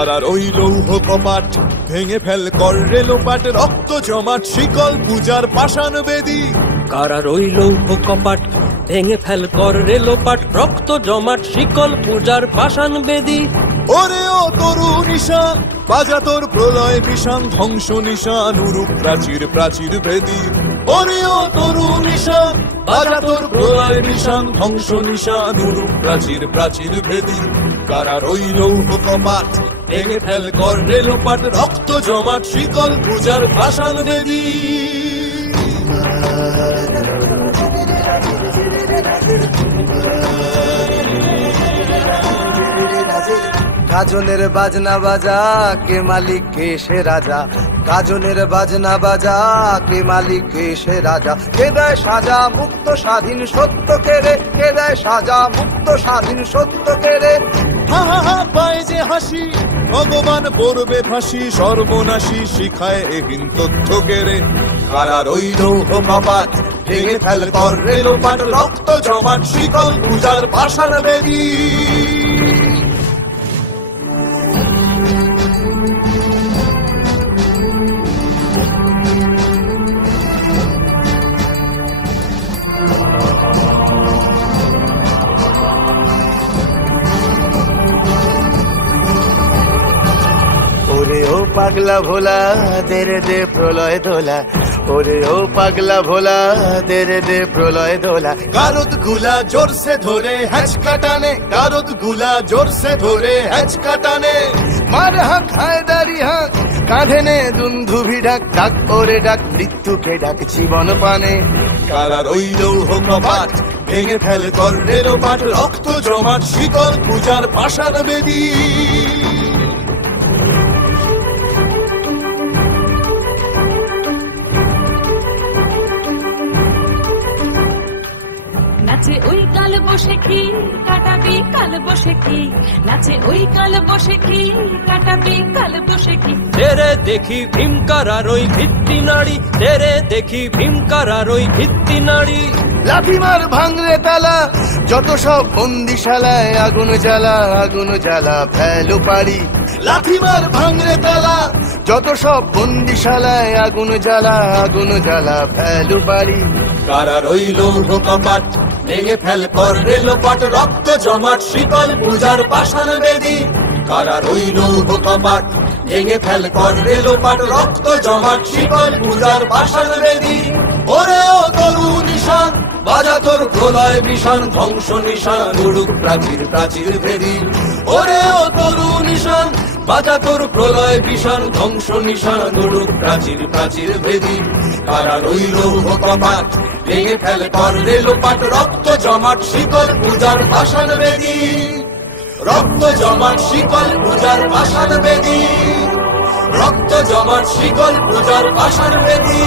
কারার ওই লৌহ কপাট ভেঙে ফেল কর রেলোপাট, রক্ত জমাট শিকল পূজার পাষাণ বেদী। কারার ওই লৌহ কপাট ভেঙে ফেল কর রেলোপাট, রক্ত জমাট শিকল পূজার পাষাণ বেদী। ওরে ও তরু নিশান বাজা তোর প্রলয় বিষান, ধ্বংস নিশান উরূপ প্রাচীর প্রাচীর ভেদী। ওরে ও তরু নিশান বাজা তোর প্রলয় বিষান, ধ্বংস নিশান উরূপ প্রাচীর প্রাচীর ভেদী। কারার ওই লৌহ কপাট ভেঙে ফেল কর রেলোপাট, রক্ত জমাট শিকল পূজার পাষাণ বেদী। গাজনের বাজনা বাজা কে মালিক কে সে রাজা, গাজনের বাজনা বাজা কে মালিক কে সে রাজা। কে দেয় সাজা মুক্ত স্বাধীন সত্য কেড়ে, কে দেয় সাজা মুক্ত স্বাধীন সত্য কেড়ে। হা হা হা পায় যে হাসি ভগবান পড়বে ফাঁসি, সর্বনাশী শিখায় এহীন তথ্য কেড়ে। কারার ওই লৌহ কপাট ভেঙে ফেল কর রেলোপাট, রক্ত জমাট শিকল পূজার পাষাণ বেদী। ওরে ও পাগলা ভোলা তেরে দে প্রলয় দোলা, ওরে ও পাগলা ভোলা তেরে দে প্রলয় দোলা। গারদ গুলা জোরসে ধরে হ্যাচকা টানে, গারদ গুলা জোরসে ধরে হ্যাচকা টানে। মার হাক হায়দারি হাক কাঁধে নে দুন্ধুভি ডাক, ডাক ওরে ডাক মৃত্যুকে ডাক জীবন পানে। কারার ওই লৌহ কপাট ভেঙে ফেল কর রেলোপাট, রক্ত জমাট শিকল পূজার পাষাণ বেদী। নাচে ওই কাল বসে কি কাটাবি কাল বসে কি, নাচে ওই কাল বসে কি কাটাবি কাল বসে কি। তেরে দেখি ভীমকারার ওই ভিত্তি নাড়ি, তেরে দেখি ভীমকারার ওই ভিত্তি নাড়ি। লাথি মার ভাঙরে তালা যত সব বন্দিশালায়, আগুন জ্বালা আগুন জ্বালা ফেলো পারি। লাথি মার ভাঙরে তালা যত সব বন্দিশালায়, আগুন জ্বালা আগুন জ্বালা ফেলো পারি। কারার ওই লৌহ কপাট ভেঙে ফেল কর রেলোপাট, রক্ত জমাট শিকল পূজার পাষাণ বেদী। কারার ওই লৌহ কপাট ভেঙে ফেল কর রেলোপাট, রক্ত জমাট শিকল পূজার পাষাণ বেদী। ওরে ও তরু নিশান বাজা তোর প্রলয় বিষান, ধ্বংস নিশান উড়ুক প্রাচীর প্রাচীর ভেদী। ওরে ও তরু নিশান বাজা তোর প্রলয় বিষান, ধ্বংস নিশান উড়ুক প্রাচীর প্রাচীর ভেদী। কারার ওই লৌহ কপাট ভেঙে ফেল কর রেলোপাট, রক্ত জমাট শিকল পূজার পাষাণ বেদী। রক্ত জমাট শিকল পূজার পাষাণ বেদী, রক্ত জমাট শিকল পূজার পাষাণ বেদী।